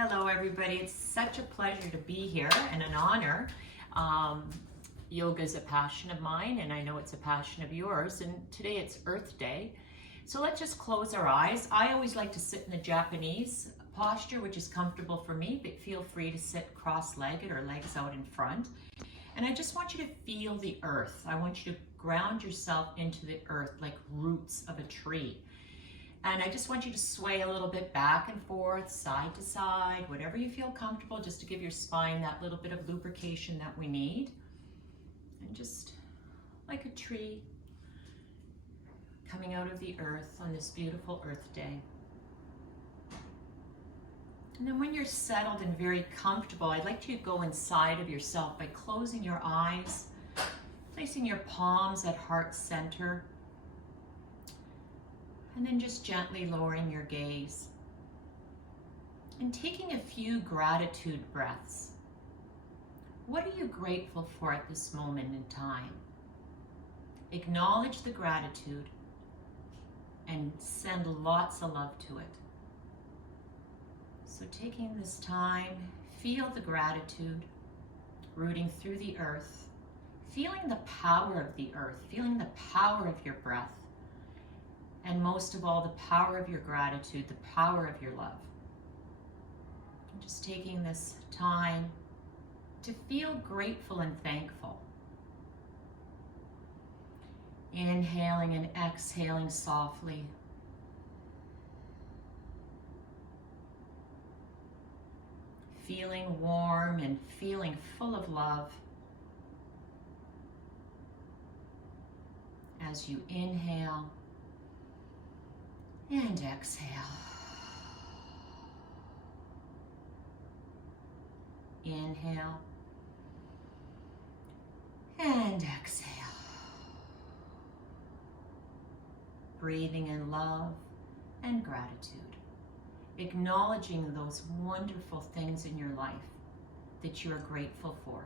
Hello everybody, it's such a pleasure to be here and an honor. Yoga is a passion of mine and I know it's a passion of yours, and today it's Earth Day. So let's just close our eyes. I always like to sit in the Japanese posture, which is comfortable for me, but feel free to sit cross-legged or legs out in front. And I just want you to feel the earth. I want you to ground yourself into the earth like roots of a tree. And I just want you to sway a little bit back and forth, side to side, whatever you feel comfortable, just to give your spine that little bit of lubrication that we need. And just like a tree coming out of the earth on this beautiful Earth Day. And then when you're settled and very comfortable, I'd like you to go inside of yourself by closing your eyes, placing your palms at heart center, and then just gently lowering your gaze and taking a few gratitude breaths. What are you grateful for at this moment in time? Acknowledge the gratitude and send lots of love to it. So taking this time, feel the gratitude rooting through the earth, feeling the power of the earth, feeling the power of your breath, and most of all, the power of your gratitude, the power of your love. And just taking this time to feel grateful and thankful. Inhaling and exhaling softly. Feeling warm and feeling full of love as you inhale and exhale. Inhale and exhale. Breathing in love and gratitude. Acknowledging those wonderful things in your life that you are grateful for.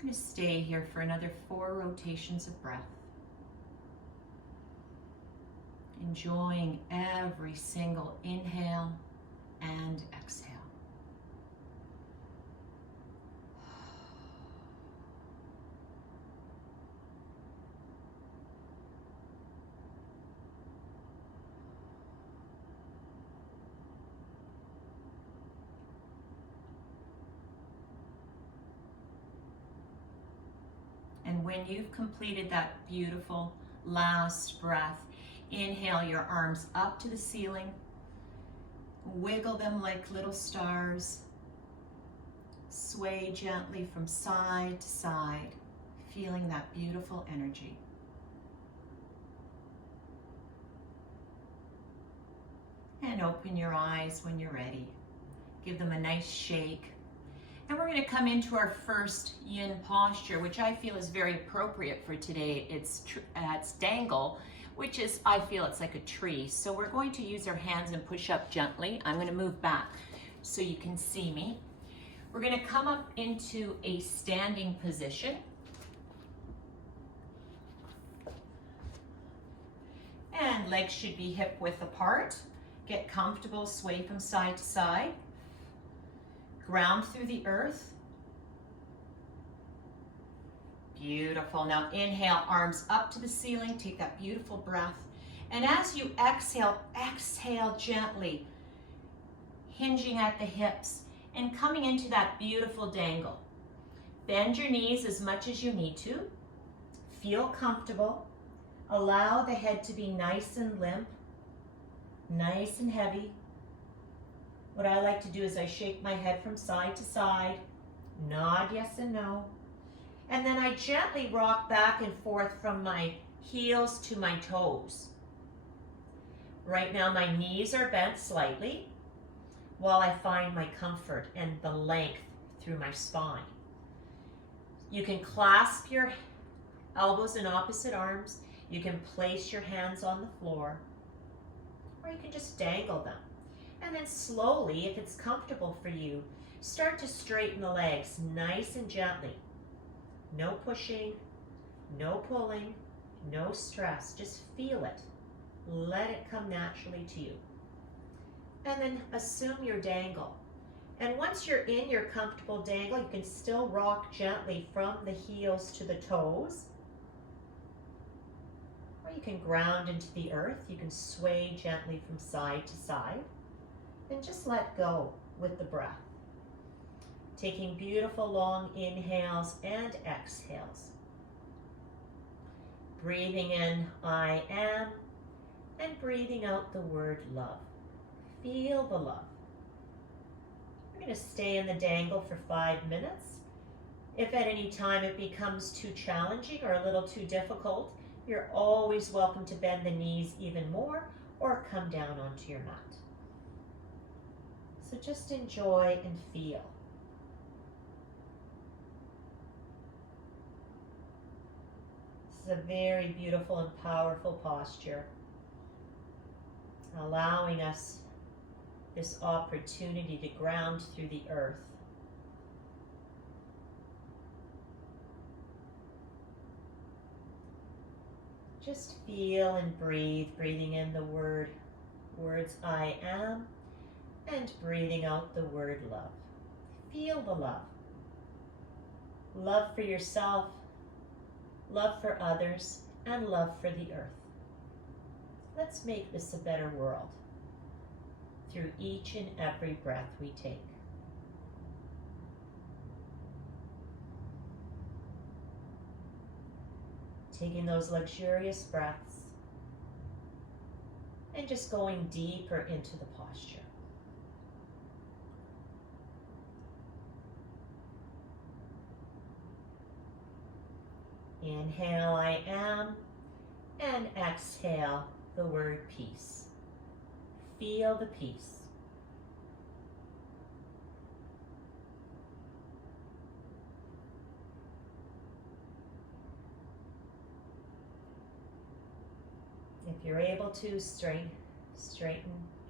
I'm going to stay here for another 4 rotations of breath. Enjoying every single inhale and exhale. And when you've completed that beautiful last breath, inhale your arms up to the ceiling, wiggle them like little stars, sway gently from side to side, feeling that beautiful energy. And open your eyes when you're ready. Give them a nice shake. And we're going to come into our first yin posture, which I feel is very appropriate for today. It's dangle, which is, I feel it's like a tree. So we're going to use our hands and push up gently. I'm going to move back so you can see me. We're going to come up into a standing position. And legs should be hip width apart. Get comfortable, sway from side to side. Ground through the earth. Beautiful. Now inhale, arms up to the ceiling. Take that beautiful breath. And as you exhale, exhale gently, hinging at the hips and coming into that beautiful dangle. Bend your knees as much as you need to. Feel comfortable. Allow the head to be nice and limp, nice and heavy. What I like to do is I shake my head from side to side, nod yes and no, and then I gently rock back and forth from my heels to my toes. Right now my knees are bent slightly while I find my comfort and the length through my spine. You can clasp your elbows in opposite arms, you can place your hands on the floor, or you can just dangle them. And then slowly, if it's comfortable for you, start to straighten the legs nice and gently. No pushing, no pulling, no stress. Just feel it. Let it come naturally to you. And then assume your dangle. And once you're in your comfortable dangle, you can still rock gently from the heels to the toes. Or you can ground into the earth. You can sway gently from side to side. And just let go with the breath. Taking beautiful long inhales and exhales. Breathing in, I am, and breathing out the word love. Feel the love. We're going to stay in the dangle for 5 minutes. If at any time it becomes too challenging or a little too difficult, you're always welcome to bend the knees even more or come down onto your mat. So just enjoy and feel. This is a very beautiful and powerful posture, allowing us this opportunity to ground through the earth. Just feel and breathe, breathing in the words I am, and breathing out the word love. Feel the love. Love for yourself, love for others, and love for the earth. Let's make this a better world through each and every breath we take. Taking those luxurious breaths and just going deeper into the posture. Inhale, I am, and exhale the word peace. Feel the peace. If you're able to, straighten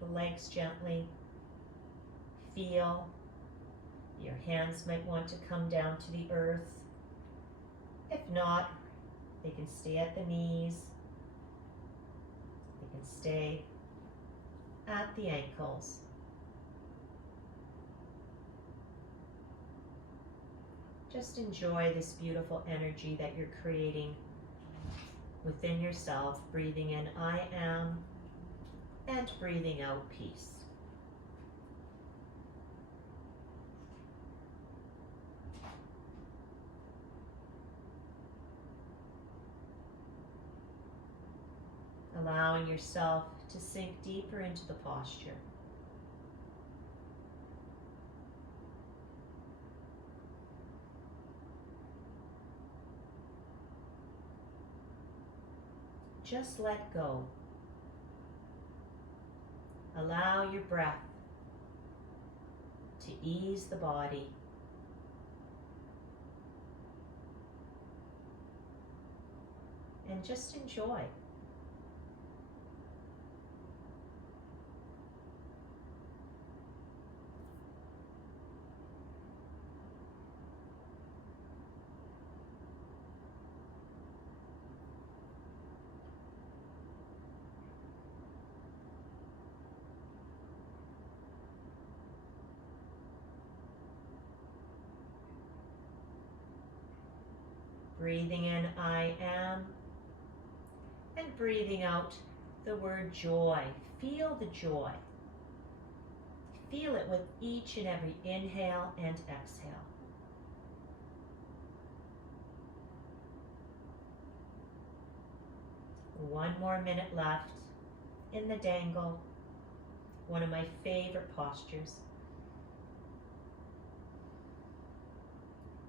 the legs gently. Feel. Your hands might want to come down to the earth. If not, they can stay at the knees. They can stay at the ankles. Just enjoy this beautiful energy that you're creating within yourself, breathing in I am and breathing out peace. Allowing yourself to sink deeper into the posture. Just let go. Allow your breath to ease the body. And just enjoy. Breathing in, I am, and breathing out the word joy. Feel the joy. Feel it with each and every inhale and exhale. One more minute left in the dangle, one of my favorite postures.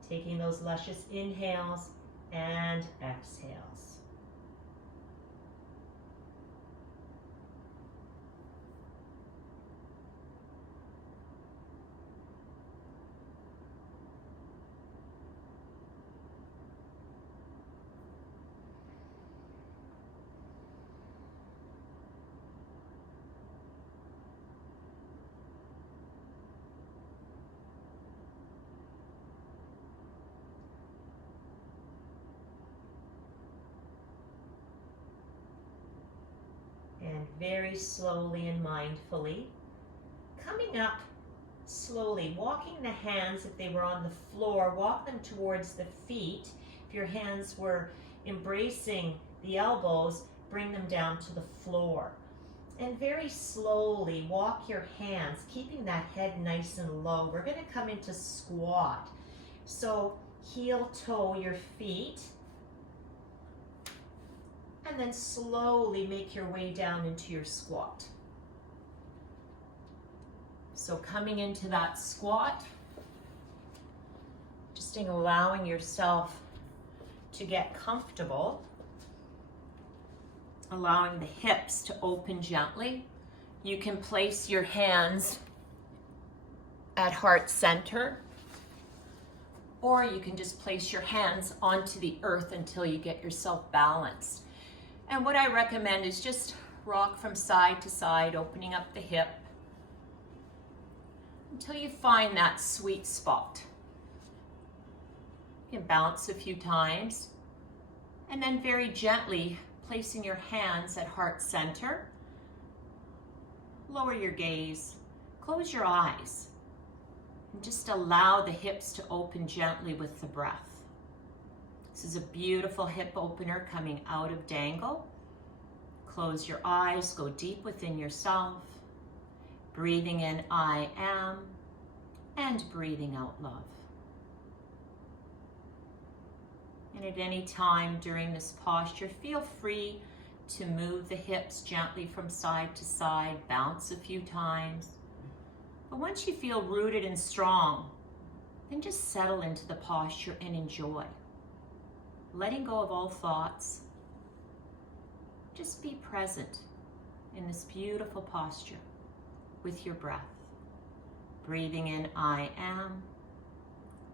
Taking those luscious inhales and exhales. And very slowly and mindfully, coming up slowly, walking the hands, if they were on the floor, walk them towards the feet. If your hands were embracing the elbows, bring them down to the floor. And very slowly walk your hands, keeping that head nice and low. We're going to come into squat. So heel toe your feet, and then slowly make your way down into your squat. So coming into that squat, just allowing yourself to get comfortable, allowing the hips to open gently. You can place your hands at heart center, or you can just place your hands onto the earth until you get yourself balanced. And what I recommend is just rock from side to side, opening up the hip until you find that sweet spot. You can bounce a few times, and then very gently placing your hands at heart center. Lower your gaze, close your eyes, and just allow the hips to open gently with the breath. This is a beautiful hip opener coming out of dangle. Close your eyes, go deep within yourself, breathing in I am, and breathing out love. And at any time during this posture, feel free to move the hips gently from side to side, bounce a few times. But once you feel rooted and strong, then just settle into the posture and enjoy. Letting go of all thoughts. Just be present in this beautiful posture with your breath. Breathing in I am,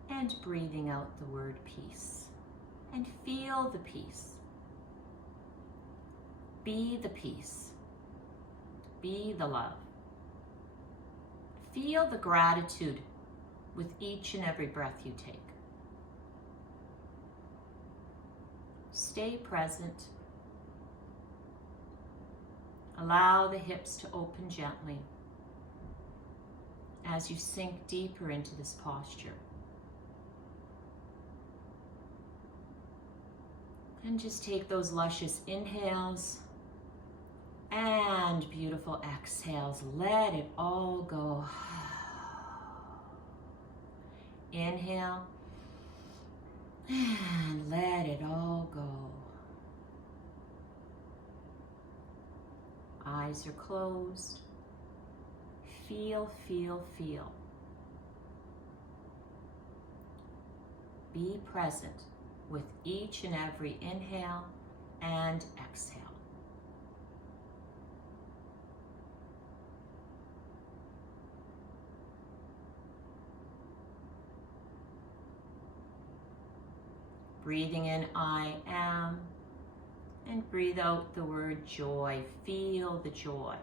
and breathing out the word peace. And feel the peace. Be the peace. Be the love. Feel the gratitude with each and every breath you take. Stay present. Allow the hips to open gently as you sink deeper into this posture. And just take those luscious inhales and beautiful exhales. Let it all go. Inhale and let it all go. Eyes are closed. Feel, feel, feel. Be present with each and every inhale and exhale. Breathing in I am, and breathe out the word joy. Feel the joy.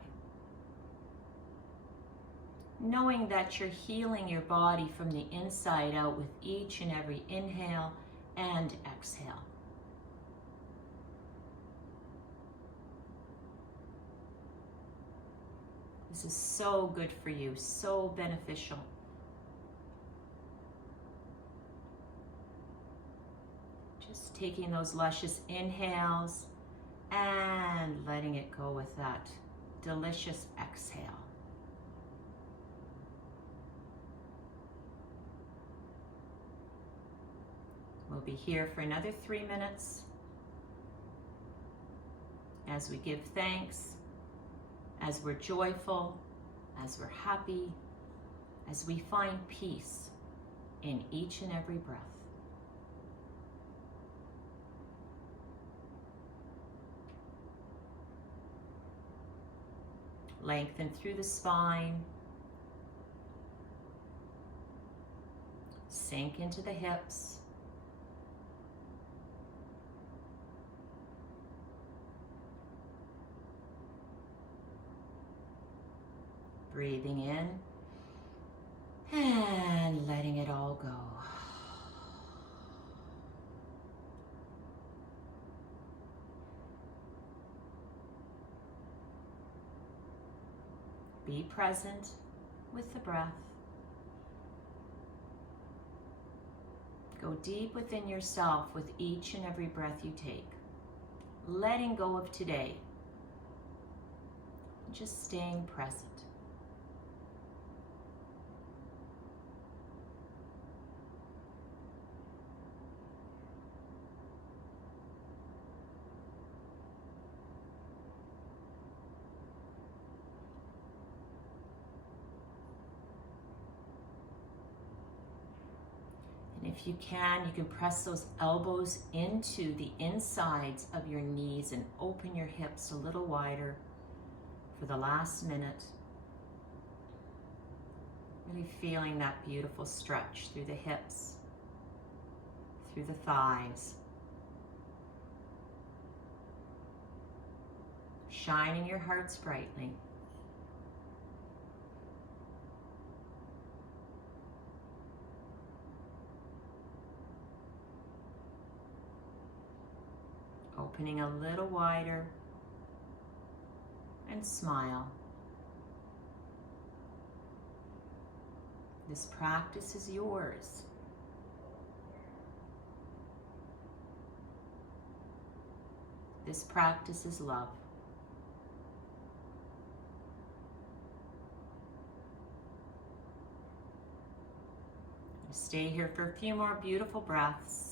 Knowing that you're healing your body from the inside out with each and every inhale and exhale. This is so good for you, so beneficial. Just taking those luscious inhales and letting it go with that delicious exhale. We'll be here for another 3 minutes as we give thanks, as we're joyful, as we're happy, as we find peace in each and every breath. Lengthen through the spine. Sink into the hips. Breathing in and letting it all go. Be present with the breath. Go deep within yourself with each and every breath you take. Letting go of today. Just staying present. If you can press those elbows into the insides of your knees and open your hips a little wider for the last minute. Really feeling that beautiful stretch through the hips, through the thighs. Shining your hearts brightly. Opening a little wider and smile. This practice is yours. This practice is love. Stay here for a few more beautiful breaths.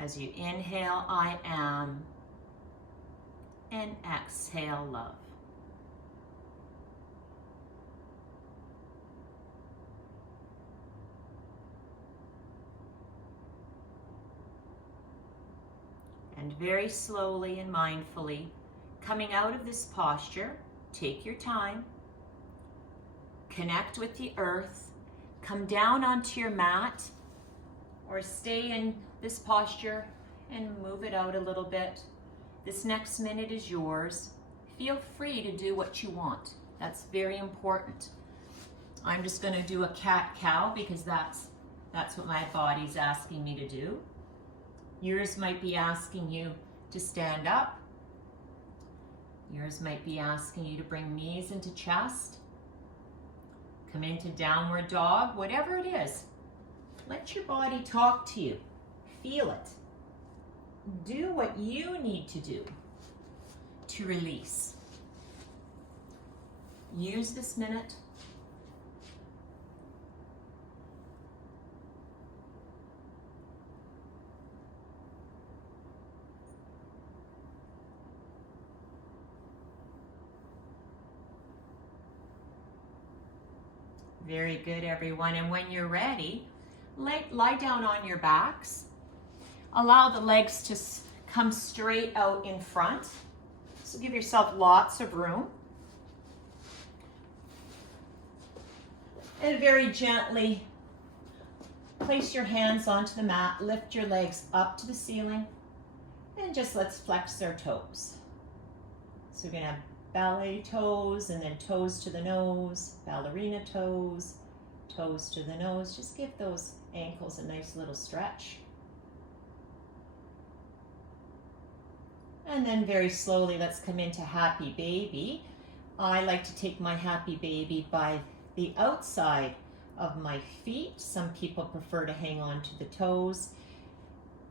As you inhale, I am, and exhale, love. And very slowly and mindfully, coming out of this posture, take your time, connect with the earth, come down onto your mat, or stay in this posture and move it out a little bit. This next minute is yours. Feel free to do what you want. That's very important. I'm just going to do a cat-cow because that's what my body's asking me to do. Yours might be asking you to stand up. Yours might be asking you to bring knees into chest. Come into downward dog, whatever it is. Let your body talk to you. Feel it. Do what you need to do to release. Use this minute. Very good, everyone. And when you're ready, lie down on your backs. Allow the legs to come straight out in front. So give yourself lots of room. And very gently place your hands onto the mat. Lift your legs up to the ceiling. And just let's flex our toes. So we're going to have ballet toes and then toes to the nose, ballerina toes, toes to the nose. Just give those ankles a nice little stretch. And then very slowly, let's come into happy baby. I like to take my happy baby by the outside of my feet. Some people prefer to hang on to the toes.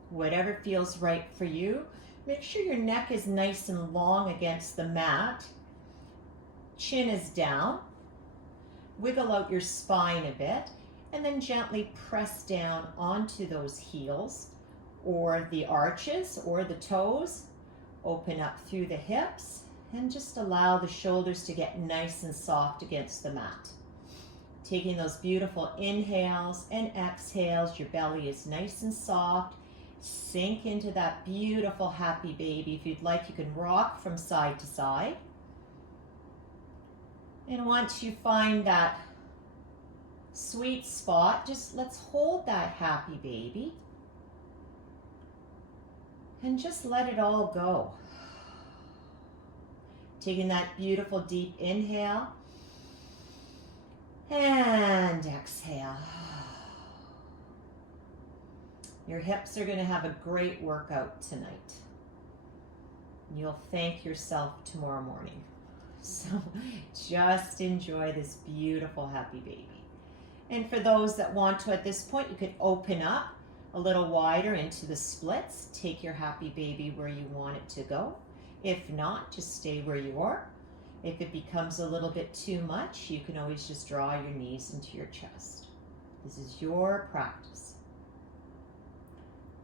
Whatever feels right for you. Make sure your neck is nice and long against the mat. Chin is down. Wiggle out your spine a bit. And then gently press down onto those heels or the arches or the toes. Open up through the hips and just allow the shoulders to get nice and soft against the mat. Taking those beautiful inhales and exhales, your belly is nice and soft. Sink into that beautiful happy baby. If you'd like, you can rock from side to side. And once you find that sweet spot, just let's hold that happy baby. And just let it all go. Taking that beautiful deep inhale. And exhale. Your hips are going to have a great workout tonight. You'll thank yourself tomorrow morning. So just enjoy this beautiful happy baby. And for those that want to at this point, you could open up a little wider into the splits. Take your happy baby where you want it to go. If not, just stay where you are. If it becomes a little bit too much, you can always just draw your knees into your chest. This is your practice.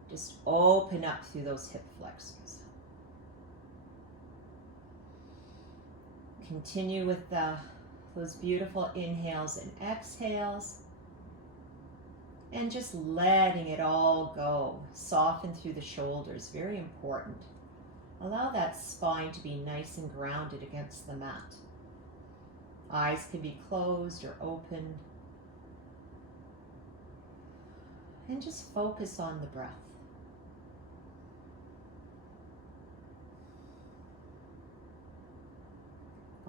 Just open up through those hip flexors. Continue with those beautiful inhales and exhales. And just letting it all go. Soften through the shoulders, very important. Allow that spine to be nice and grounded against the mat. Eyes can be closed or opened. And just focus on the breath.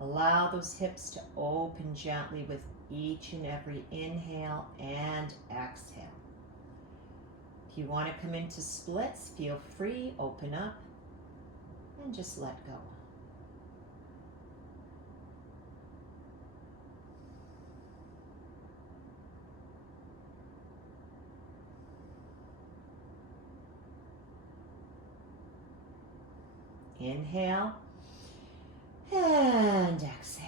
Allow those hips to open gently with each and every inhale and exhale. If you want to come into splits, feel free, open up, and just let go. Inhale and exhale.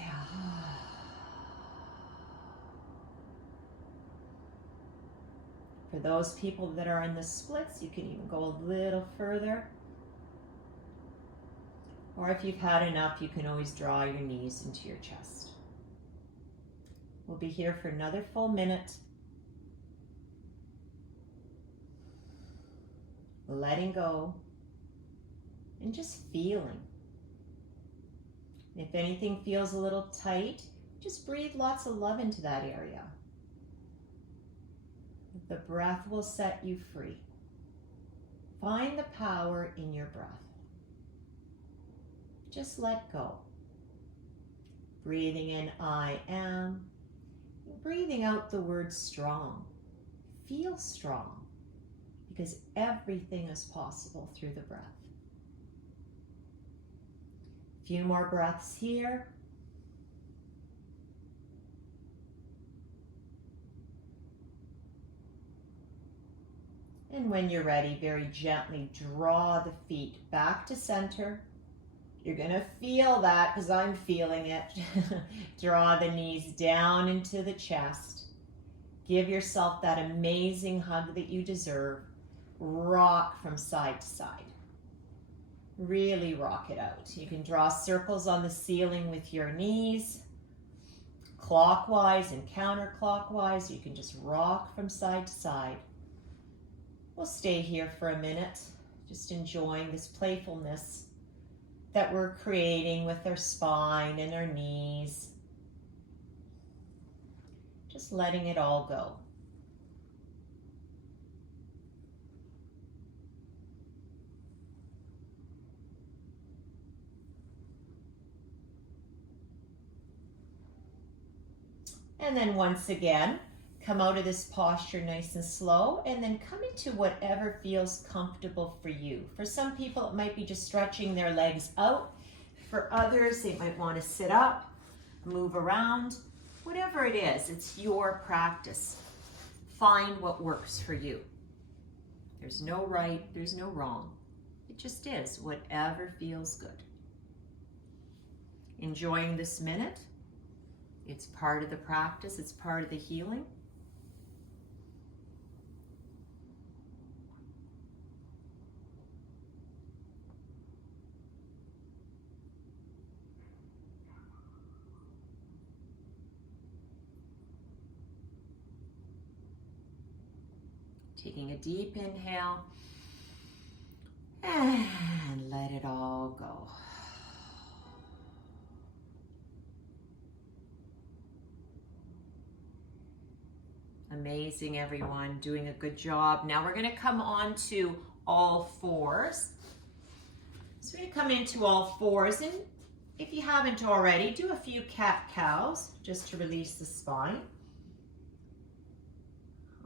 For those people that are in the splits, you can even go a little further. Or if you've had enough, you can always draw your knees into your chest. We'll be here for another full minute. Letting go and just feeling. If anything feels a little tight, just breathe lots of love into that area. The breath will set you free. Find the power in your breath. Just let go. Breathing in, I am. Breathing out the word strong. Feel strong, because everything is possible through the breath. A few more breaths here. And when you're ready, very gently draw the feet back to center. You're going to feel that because I'm feeling it. Draw the knees down into the chest. Give yourself that amazing hug that you deserve. Rock from side to side. Really rock it out. You can draw circles on the ceiling with your knees, clockwise and counterclockwise. You can just rock from side to side. We'll stay here for a minute, just enjoying this playfulness that we're creating with our spine and our knees. Just letting it all go. And then once again, come out of this posture nice and slow, and then come into whatever feels comfortable for you. For some people, it might be just stretching their legs out. For others, they might want to sit up, move around. Whatever it is, it's your practice. Find what works for you. There's no right, there's no wrong. It just is, whatever feels good. Enjoying this minute. It's part of the practice, it's part of the healing. Taking a deep inhale and let it all go. Amazing, everyone, doing a good job. Now we're going to come on to all fours. So we're going to come into all fours, and if you haven't already, do a few cat-cows just to release the spine.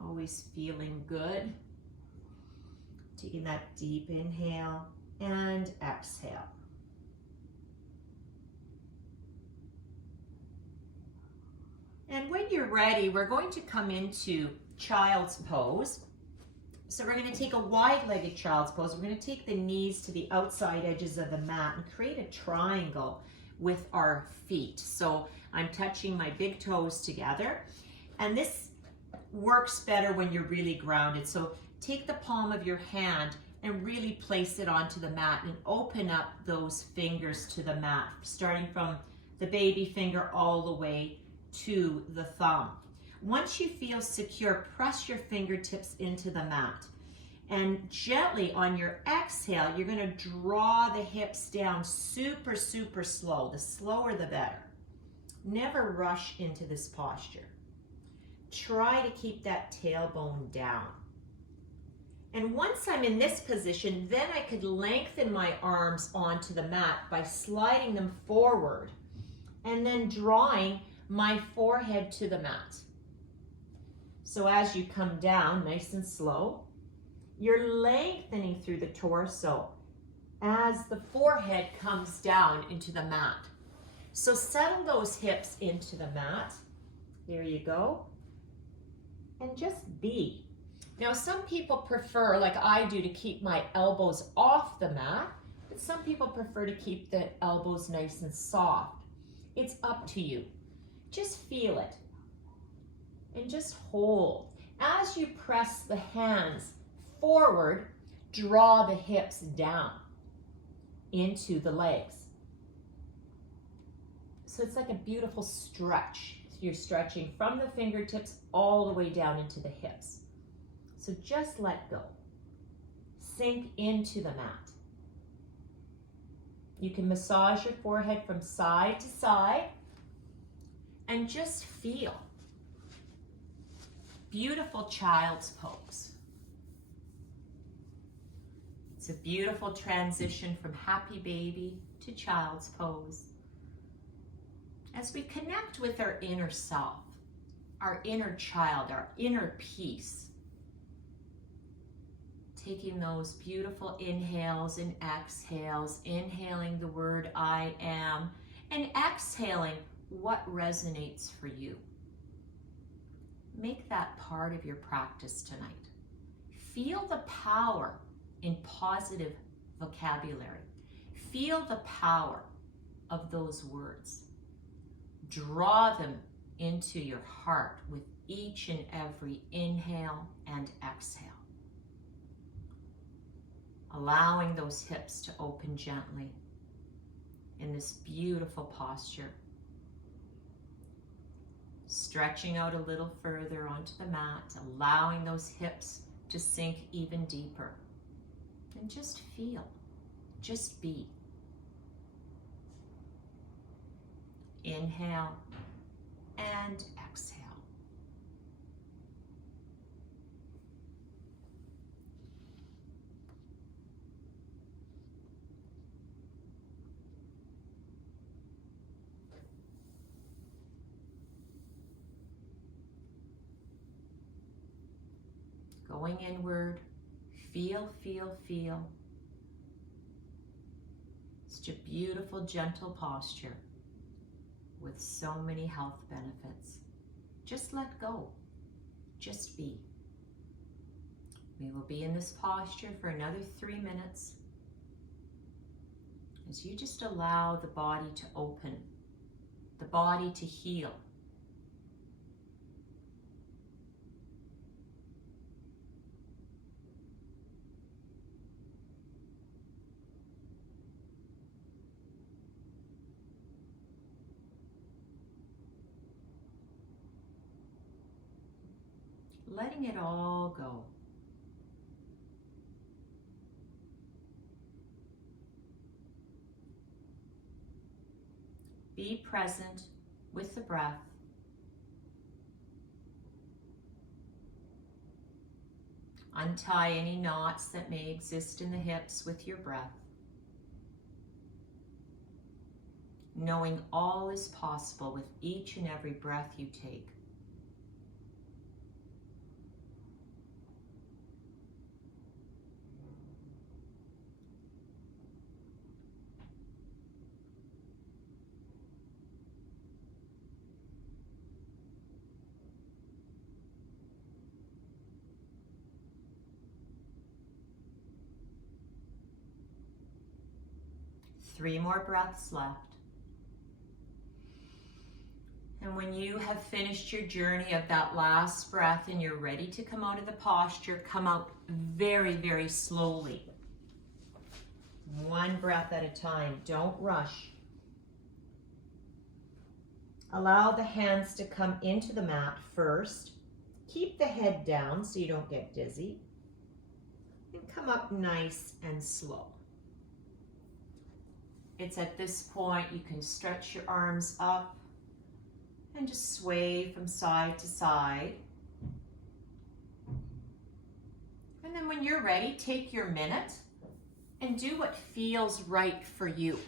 Always feeling good. Taking that deep inhale and exhale. And when you're ready, we're going to come into child's pose. So we're going to take a wide-legged child's pose. We're going to take the knees to the outside edges of the mat and create a triangle with our feet. So I'm touching my big toes together. And this works better when you're really grounded. So take the palm of your hand and really place it onto the mat and open up those fingers to the mat, starting from the baby finger all the way to the thumb. Once you feel secure, press your fingertips into the mat. And gently on your exhale, you're going to draw the hips down super, super slow. The slower, the better. Never rush into this posture. Try to keep that tailbone down. And once I'm in this position, then I could lengthen my arms onto the mat by sliding them forward and then drawing my forehead to the mat. So as you come down, nice and slow, you're lengthening through the torso as the forehead comes down into the mat. So settle those hips into the mat. There you go. And just be. Now, some people prefer, like I do, to keep my elbows off the mat, but some people prefer to keep the elbows nice and soft. It's up to you. Just feel it and just hold. As you press the hands forward, draw the hips down into the legs. So it's like a beautiful stretch. You're stretching from the fingertips all the way down into the hips. So just let go. Sink into the mat. You can massage your forehead from side to side and just feel. Beautiful child's pose. It's a beautiful transition from happy baby to child's pose. As we connect with our inner self, our inner child, our inner peace, taking those beautiful inhales and exhales, inhaling the word I am, and exhaling what resonates for you. Make that part of your practice tonight. Feel the power in positive vocabulary. Feel the power of those words. Draw them into your heart with each and every inhale and exhale. Allowing those hips to open gently in this beautiful posture. Stretching out a little further onto the mat, allowing those hips to sink even deeper. And just feel, just be. Inhale and exhale. Going inward, feel, feel, feel. Such a beautiful, gentle posture with so many health benefits. Just let go. Just be. We will be in this posture for another 3 minutes as you just allow the body to open, the body to heal. Letting it all go. Be present with the breath. Untie any knots that may exist in the hips with your breath. Knowing all is possible with each and every breath you take. 3 more breaths left. And when you have finished your journey of that last breath and you're ready to come out of the posture, come out very, very slowly. 1 breath at a time. Don't rush. Allow the hands to come into the mat first. Keep the head down so you don't get dizzy. And come up nice and slow. It's at this point you can stretch your arms up and just sway from side to side. And then when you're ready, take your minute and do what feels right for you.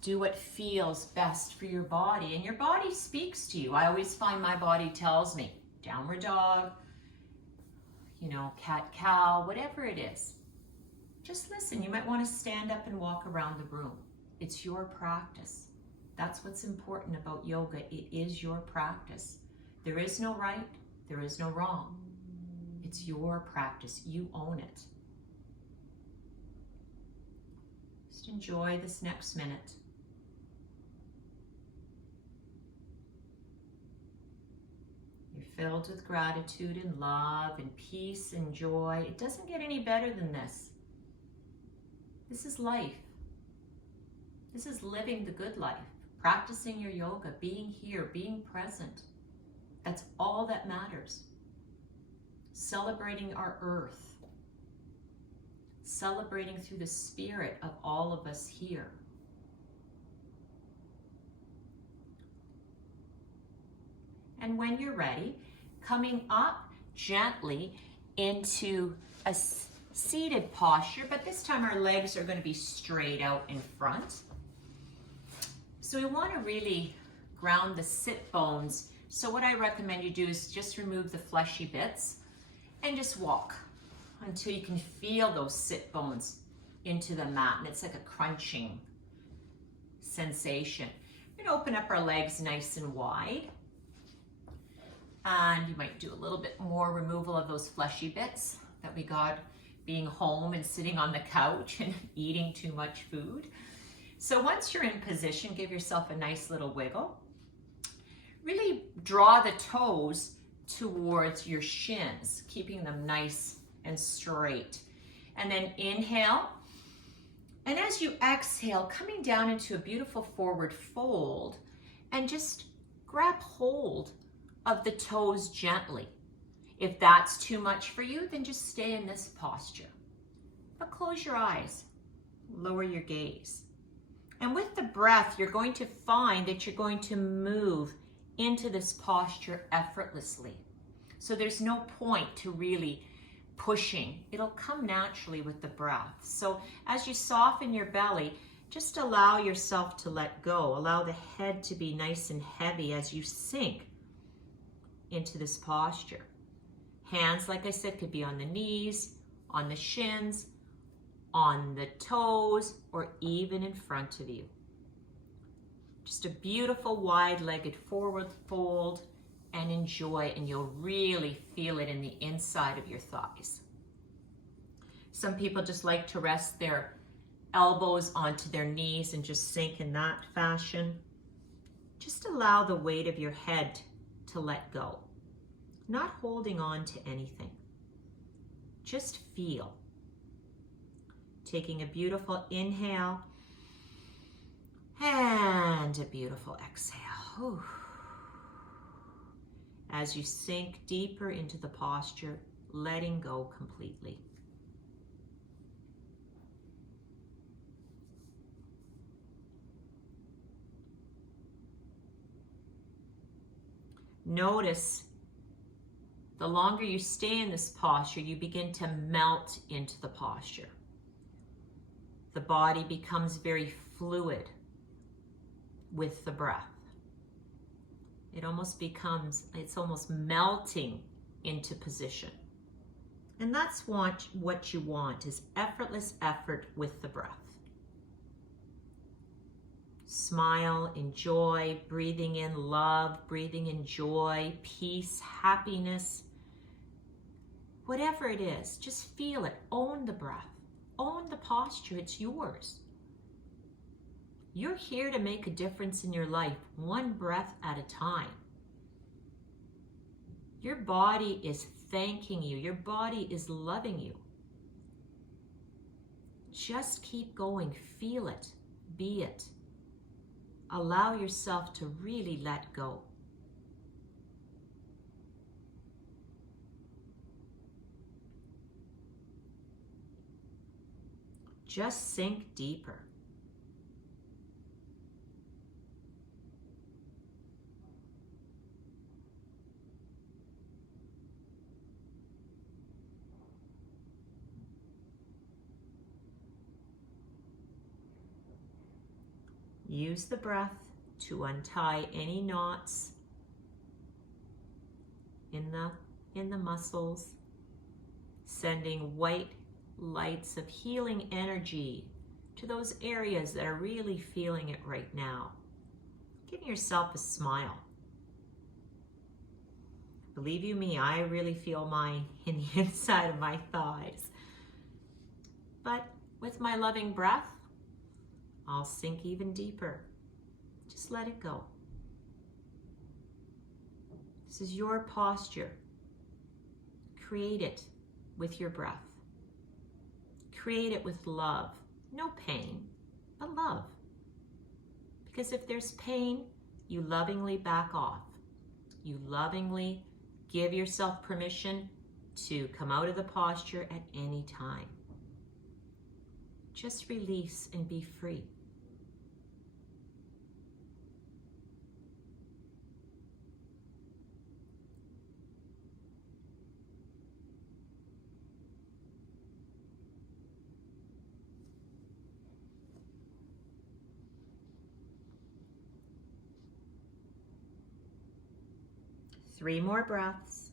Do what feels best for your body, and your body speaks to you. I always find my body tells me, downward dog, cat, cow, whatever it is. Just listen. You might want to stand up and walk around the room. It's your practice. That's what's important about yoga. It is your practice. There is no right, there is no wrong. It's your practice. You own it. Just enjoy this next minute. You're filled with gratitude and love and peace and joy. It doesn't get any better than this. This is life. This is living the good life. Practicing your yoga, being here, being present. That's all that matters. Celebrating our earth. Celebrating through the spirit of all of us here. And when you're ready, coming up gently into a seated posture, but this time our legs are going to be straight out in front. So we want to really ground the sit bones. So what I recommend you do is just remove the fleshy bits and just walk until you can feel those sit bones into the mat. And it's like a crunching sensation. We're going to open up our legs nice and wide. And you might do a little bit more removal of those fleshy bits that we got being home and sitting on the couch and eating too much food. So once you're in position, give yourself a nice little wiggle. Really draw the toes towards your shins, keeping them nice and straight. And then inhale. And as you exhale, coming down into a beautiful forward fold, and just grab hold of the toes gently. If that's too much for you, then just stay in this posture. But close your eyes, lower your gaze. And with the breath, you're going to find that you're going to move into this posture effortlessly. So there's no point to really pushing. It'll come naturally with the breath. So as you soften your belly, just allow yourself to let go. Allow the head to be nice and heavy as you sink into this posture. Hands, like I said, could be on the knees, on the shins, on the toes, or even in front of you. Just a beautiful wide-legged forward fold, and enjoy, and you'll really feel it in the inside of your thighs. Some people just like to rest their elbows onto their knees and just sink in that fashion. Just allow the weight of your head to let go. Not holding on to anything. Just feel. Taking a beautiful inhale and a beautiful exhale. Whew. As you sink deeper into the posture, letting go completely. Notice the longer you stay in this posture, you begin to melt into the posture. The body becomes very fluid with the breath. It almost becomes, it's almost melting into position. And that's what you want, is effortless effort with the breath. Smile, enjoy, breathing in love, breathing in joy, peace, happiness. Whatever it is, just feel it. Own the breath. Own the posture. It's yours. You're here to make a difference in your life, one breath at a time. Your body is thanking you. Your body is loving you. Just keep going. Feel it. Be it. Allow yourself to really let go. Just sink deeper. Use the breath to untie any knots in the muscles, sending white lights of healing energy to those areas that are really feeling it right now. Give yourself a smile. Believe you me, I really feel mine in the inside of my thighs. But with my loving breath, I'll sink even deeper. Just let it go. This is your posture. Create it with your breath. Create it with love. No pain, but love. Because if there's pain, you lovingly back off. You lovingly give yourself permission to come out of the posture at any time. Just release and be free. Three more breaths.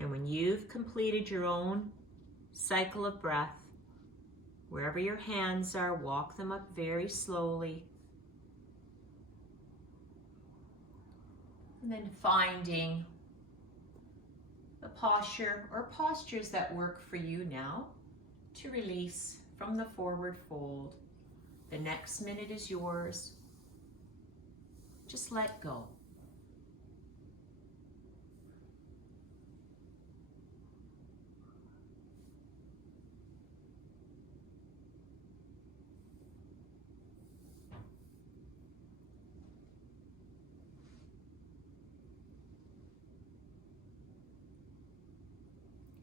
And when you've completed your own cycle of breath, wherever your hands are, walk them up very slowly. And then finding the posture or postures that work for you now to release from the forward fold. The next minute is yours. Just let go.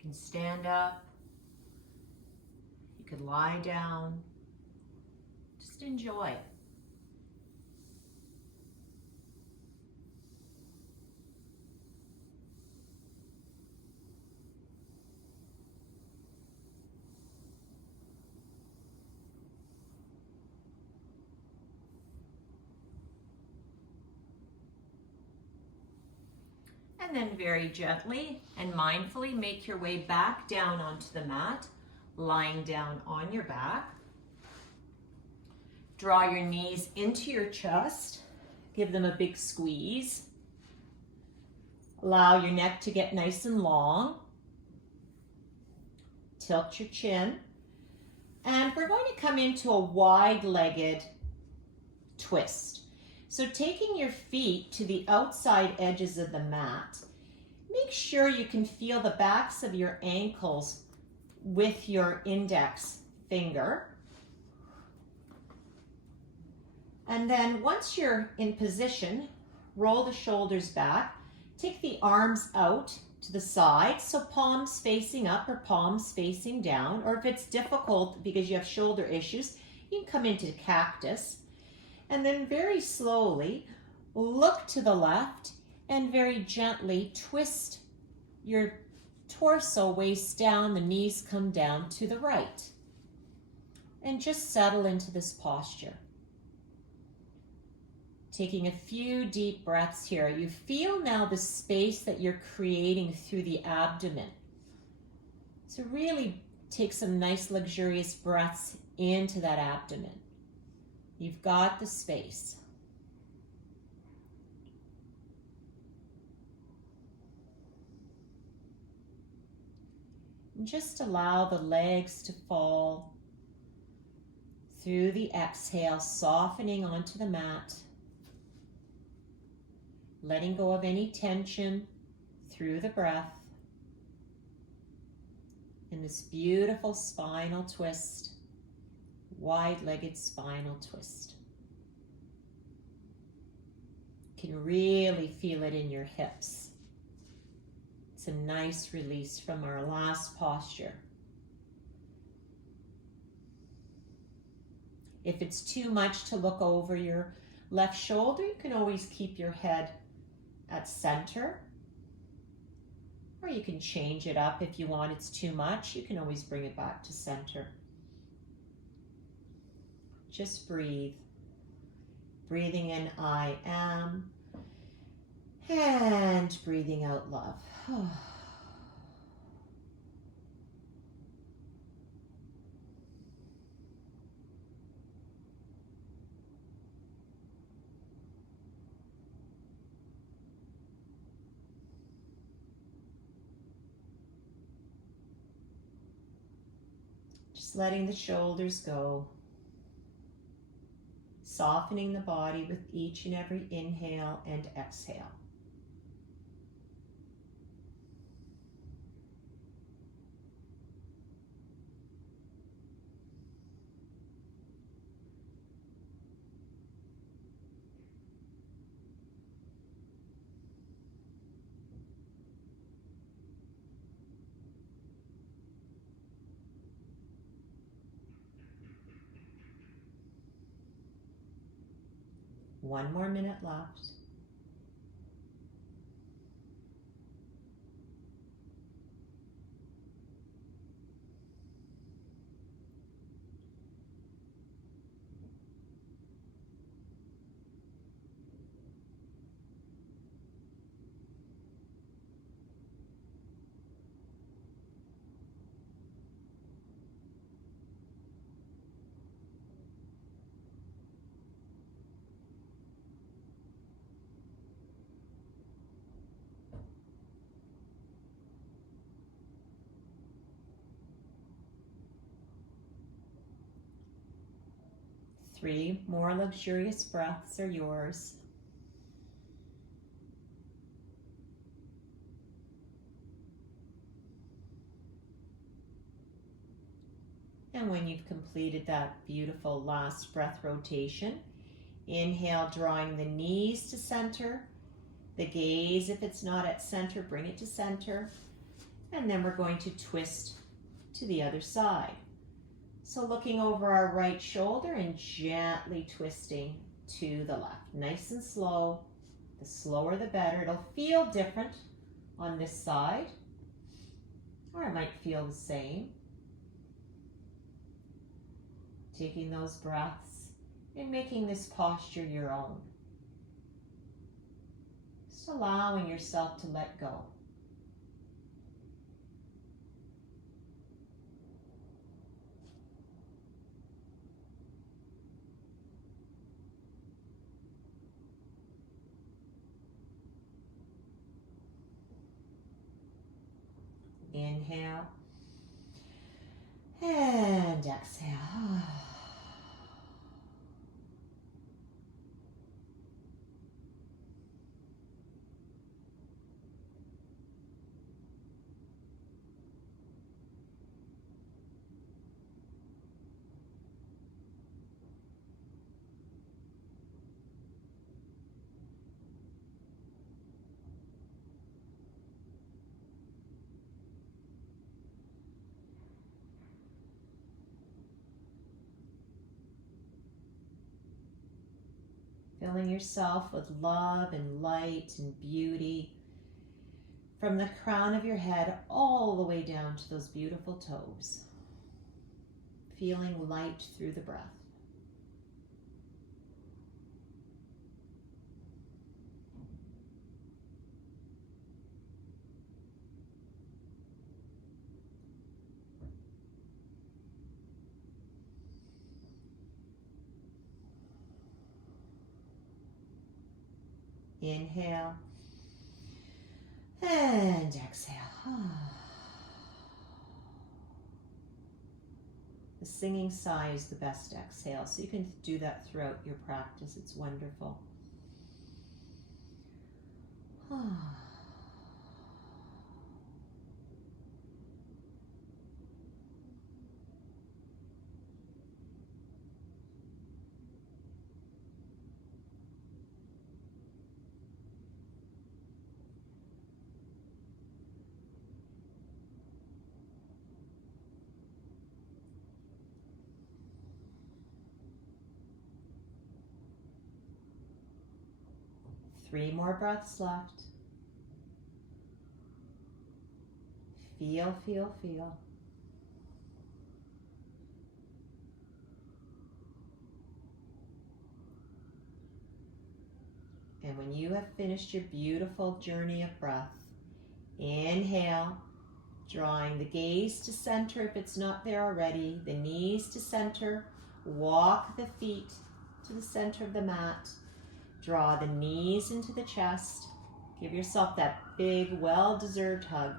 You can stand up. You could lie down. Just enjoy. And then very gently and mindfully make your way back down onto the mat, lying down on your back. Draw your knees into your chest. Give them a big squeeze. Allow your neck to get nice and long. Tilt your chin. And we're going to come into a wide-legged twist. So taking your feet to the outside edges of the mat, make sure you can feel the backs of your ankles with your index finger. And then once you're in position, roll the shoulders back, take the arms out to the side, so palms facing up or palms facing down, or if it's difficult because you have shoulder issues, you can come into cactus. And then very slowly look to the left and very gently twist your torso, waist down, the knees come down to the right. And just settle into this posture. Taking a few deep breaths here. You feel now the space that you're creating through the abdomen. So really take some nice luxurious breaths into that abdomen. You've got the space. And just allow the legs to fall through the exhale, softening onto the mat. Letting go of any tension through the breath. In this beautiful spinal twist, wide-legged spinal twist. You can really feel it in your hips. It's a nice release from our last posture. If it's too much to look over your left shoulder, you can always keep your head at center. Or you can change it up if you want it's too much. You can always bring it back to center. Just breathe. Breathing in, I am. And breathing out, love. Just letting the shoulders go. Softening the body with each and every inhale and exhale. One more minute left. Three more luxurious breaths are yours. And when you've completed that beautiful last breath rotation, inhale, drawing the knees to center. The gaze, if it's not at center, bring it to center. And then we're going to twist to the other side. So looking over our right shoulder and gently twisting to the left. Nice and slow. The slower the better. It'll feel different on this side, or it might feel the same. Taking those breaths and making this posture your own. Just allowing yourself to let go. Inhale and exhale. Filling yourself with love and light and beauty from the crown of your head all the way down to those beautiful toes. Feeling light through the breath. Inhale and exhale. The singing sigh is the best exhale, so you can do that throughout your practice. It's wonderful. 3 more breaths left. Feel, feel, feel. And when you have finished your beautiful journey of breath, inhale, drawing the gaze to center if it's not there already, the knees to center, walk the feet to the center of the mat, draw the knees into the chest, give yourself that big, well-deserved hug.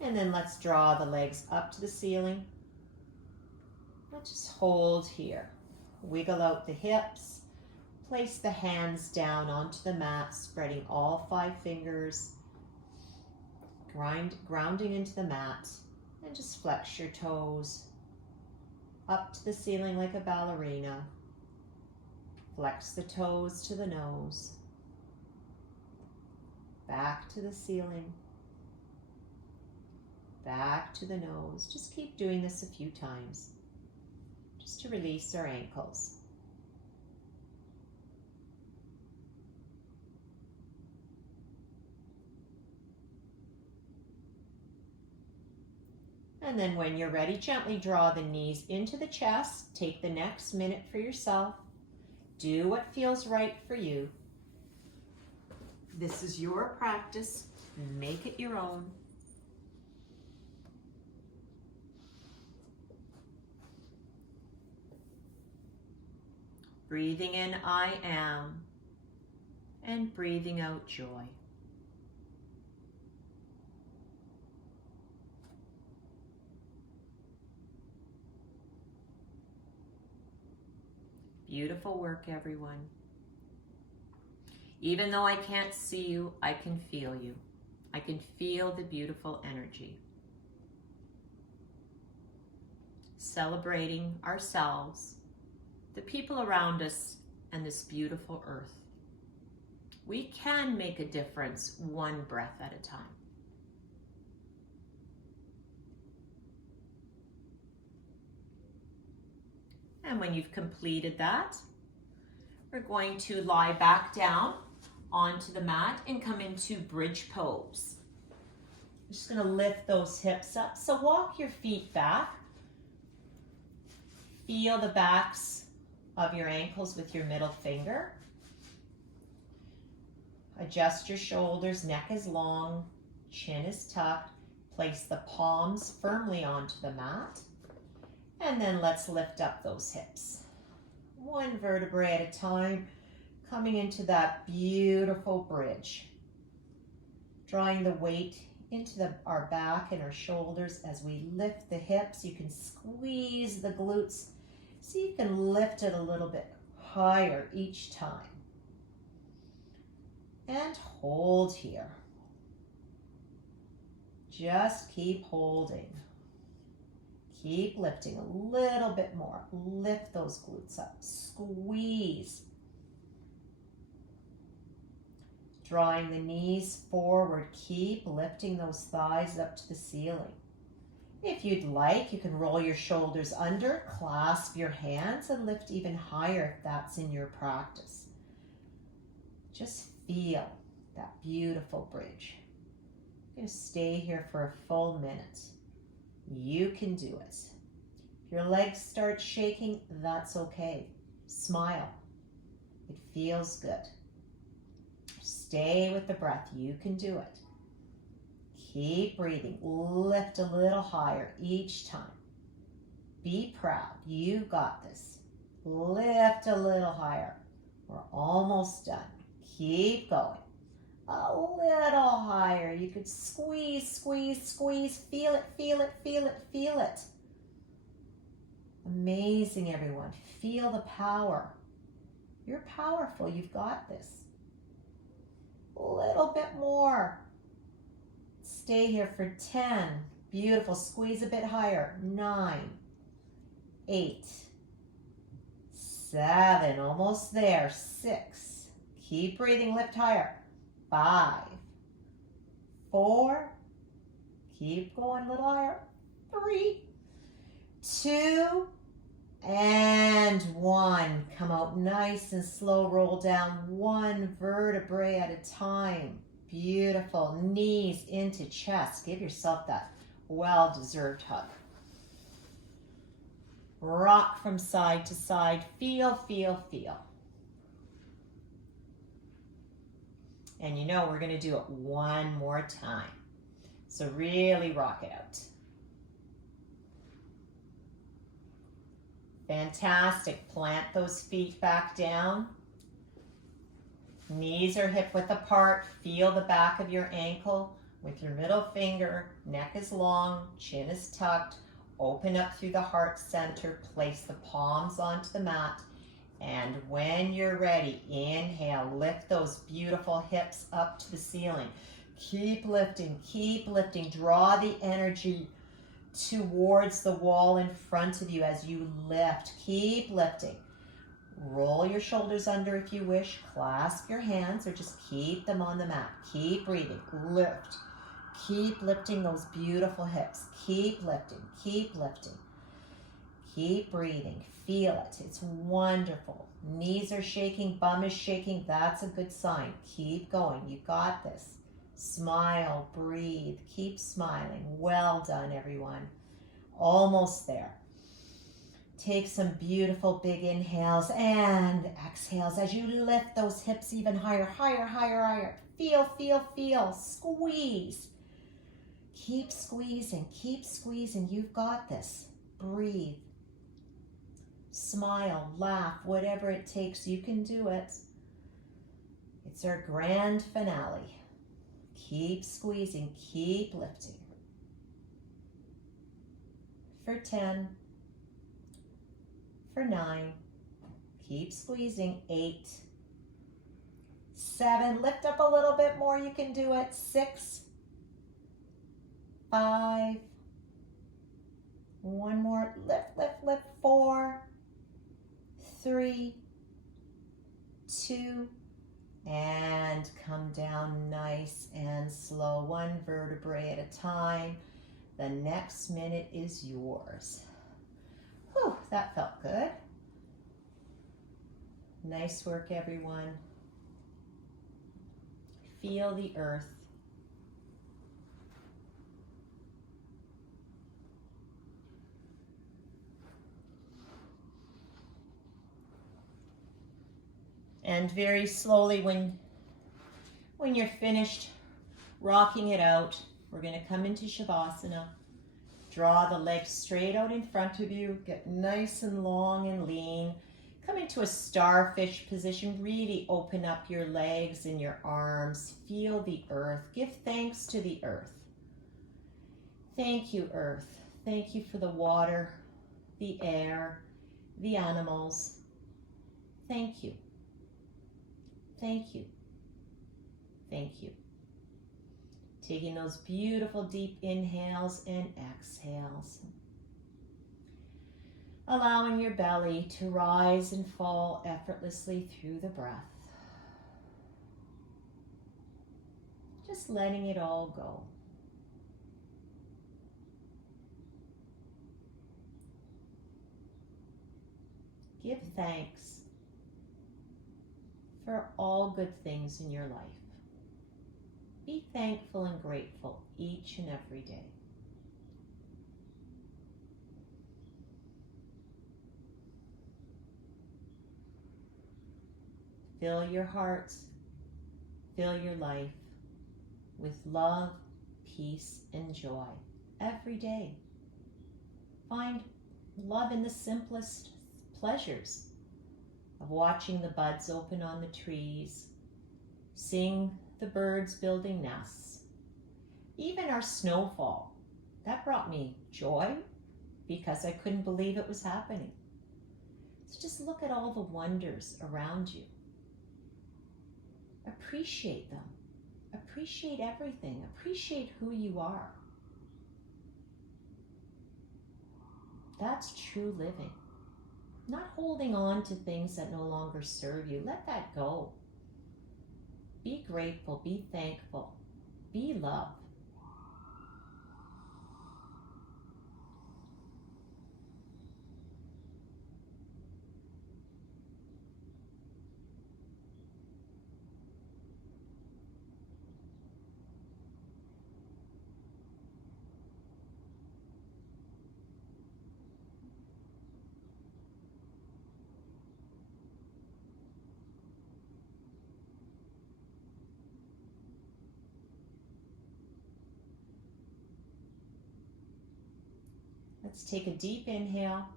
And then let's draw the legs up to the ceiling. Let's just hold here. Wiggle out the hips. Place the hands down onto the mat, spreading all 5 fingers. Grounding into the mat. And just flex your toes up to the ceiling like a ballerina. Flex the toes to the nose. Back to the ceiling. Back to the nose. Just keep doing this a few times, just to release our ankles. And then when you're ready, gently draw the knees into the chest. Take the next minute for yourself. Do what feels right for you. This is your practice. Make it your own. Breathing in, I am, and breathing out, joy. Beautiful work, everyone. Even though I can't see you, I can feel you. I can feel the beautiful energy. Celebrating ourselves, the people around us, and this beautiful earth. We can make a difference one breath at a time. And when you've completed that, we're going to lie back down onto the mat and come into bridge pose. I'm just going to lift those hips up. So walk your feet back. Feel the backs of your ankles with your middle finger. Adjust your shoulders, neck is long, chin is tucked. Place the palms firmly onto the mat. And then let's lift up those hips. 1 vertebrae at a time, coming into that beautiful bridge. Drawing the weight into our back and our shoulders as we lift the hips. You can squeeze the glutes. So you can lift it a little bit higher each time. And hold here. Just keep holding. Keep lifting a little bit more. Lift those glutes up. Squeeze. Drawing the knees forward. Keep lifting those thighs up to the ceiling. If you'd like, you can roll your shoulders under, clasp your hands, and lift even higher if that's in your practice. Just feel that beautiful bridge. I'm going to stay here for a full minute. You can do it. If your legs start shaking, that's okay. Smile. It feels good. Stay with the breath. You can do it. Keep breathing. Lift a little higher each time. Be proud. You got this. Lift a little higher. We're almost done. Keep going. A little higher. You could squeeze, squeeze, squeeze. Feel it, feel it, feel it, feel it. Amazing, everyone. Feel the power. You're powerful. You've got this. A little bit more. Stay here for 10. Beautiful. Squeeze a bit higher. 9, 8, 7. Almost there. 6. Keep breathing. Lift higher. 5, 4. Keep going a little higher. 3, 2, and 1. Come out nice and slow. Roll down one vertebrae at a time. Beautiful. Knees into chest. Give yourself that well-deserved hug. Rock from side to side. Feel, feel, feel. And you know we're going to do it one more time. So really rock it out. Fantastic. Plant those feet back down. Knees are hip width apart. Feel the back of your ankle with your middle finger. Neck is long, chin is tucked. Open up through the heart center. Place the palms onto the mat. And when you're ready, inhale. Lift those beautiful hips up to the ceiling. Keep lifting, keep lifting. Draw the energy towards the wall in front of you as you lift. Keep lifting. Roll your shoulders under if you wish. Clasp your hands or just keep them on the mat. Keep breathing. Lift. Keep lifting those beautiful hips. Keep lifting. Keep lifting. Keep breathing. Feel it. It's wonderful. Knees are shaking. Bum is shaking. That's a good sign. Keep going. You got this. Smile. Breathe. Keep smiling. Well done, everyone. Almost there. Take some beautiful big inhales and exhales as you lift those hips even higher, higher, higher, higher. Feel, feel, feel. Squeeze. Keep squeezing. Keep squeezing. You've got this. Breathe. Smile, laugh, whatever it takes. You can do it. It's our grand finale. Keep squeezing. Keep lifting. For 10. For 9, keep squeezing. 8, 7, lift up a little bit more, you can do it. 6, 5, one more, lift, lift, lift. 4, 3, 2, and come down nice and slow, one vertebrae at a time. The next minute is yours. Whew, that felt good. Nice work, everyone. Feel the earth. And very slowly, when you're finished rocking it out, we're going to come into Shavasana. Draw the legs straight out in front of you. Get nice and long and lean. Come into a starfish position. Really open up your legs and your arms. Feel the earth. Give thanks to the earth. Thank you, earth. Thank you for the water, the air, the animals. Thank you. Thank you. Thank you. Taking those beautiful deep inhales and exhales. Allowing your belly to rise and fall effortlessly through the breath. Just letting it all go. Give thanks for all good things in your life. Be thankful and grateful each and every day. Fill your heart, fill your life with love, peace, and joy every day. Find love in the simplest pleasures of watching the buds open on the trees, seeing the birds building nests, even our snowfall. That brought me joy because I couldn't believe it was happening. So just look at all the wonders around you. Appreciate them. Appreciate everything. Appreciate who you are. That's true living. Not holding on to things that no longer serve you. Let that go. Be grateful. Be thankful. Be love. Let's take a deep inhale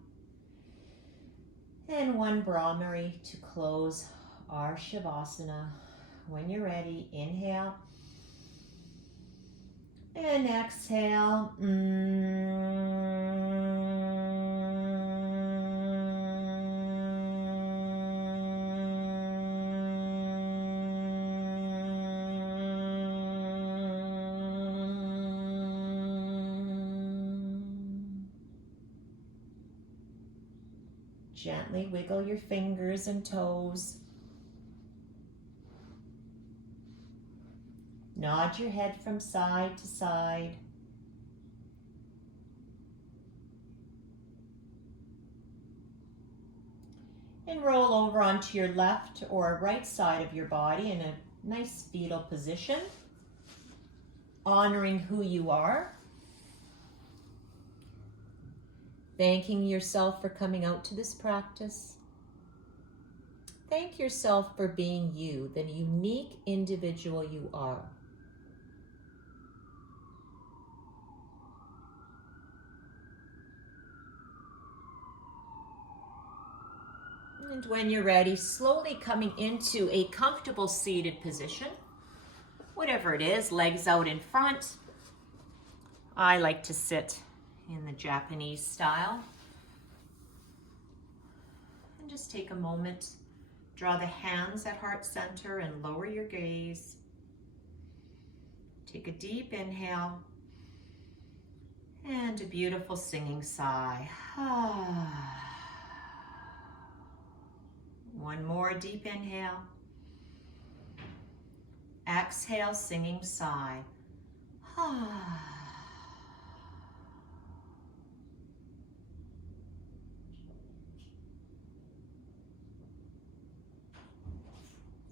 and one Brahmari to close our Shavasana. When you're ready, inhale and exhale. Gently wiggle your fingers and toes. Nod your head from side to side. And roll over onto your left or right side of your body in a nice fetal position, honoring who you are. Thanking yourself for coming out to this practice. Thank yourself for being you, the unique individual you are. And when you're ready, slowly coming into a comfortable seated position, whatever it is, legs out in front. I like to sit in the Japanese style. And just take a moment, draw the hands at heart center and lower your gaze. Take a deep inhale and a beautiful singing sigh. One more deep inhale. Exhale, singing sigh.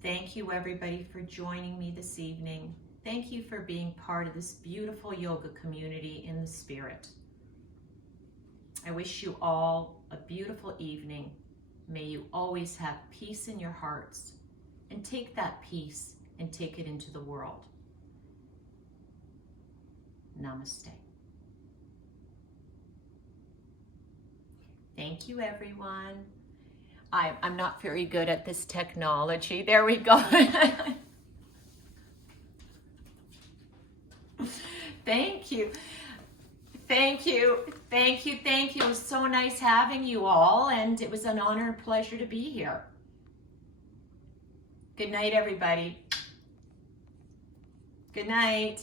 Thank you, everybody, for joining me this evening. Thank you for being part of this beautiful yoga community in the spirit. I wish you all a beautiful evening. May you always have peace in your hearts, and take that peace and take it into the world. Namaste. Thank you, everyone. I'm not very good at this technology. There we go. Thank you. Thank you. Thank you. Thank you. It was so nice having you all, and it was an honor and pleasure to be here. Good night, everybody. Good night.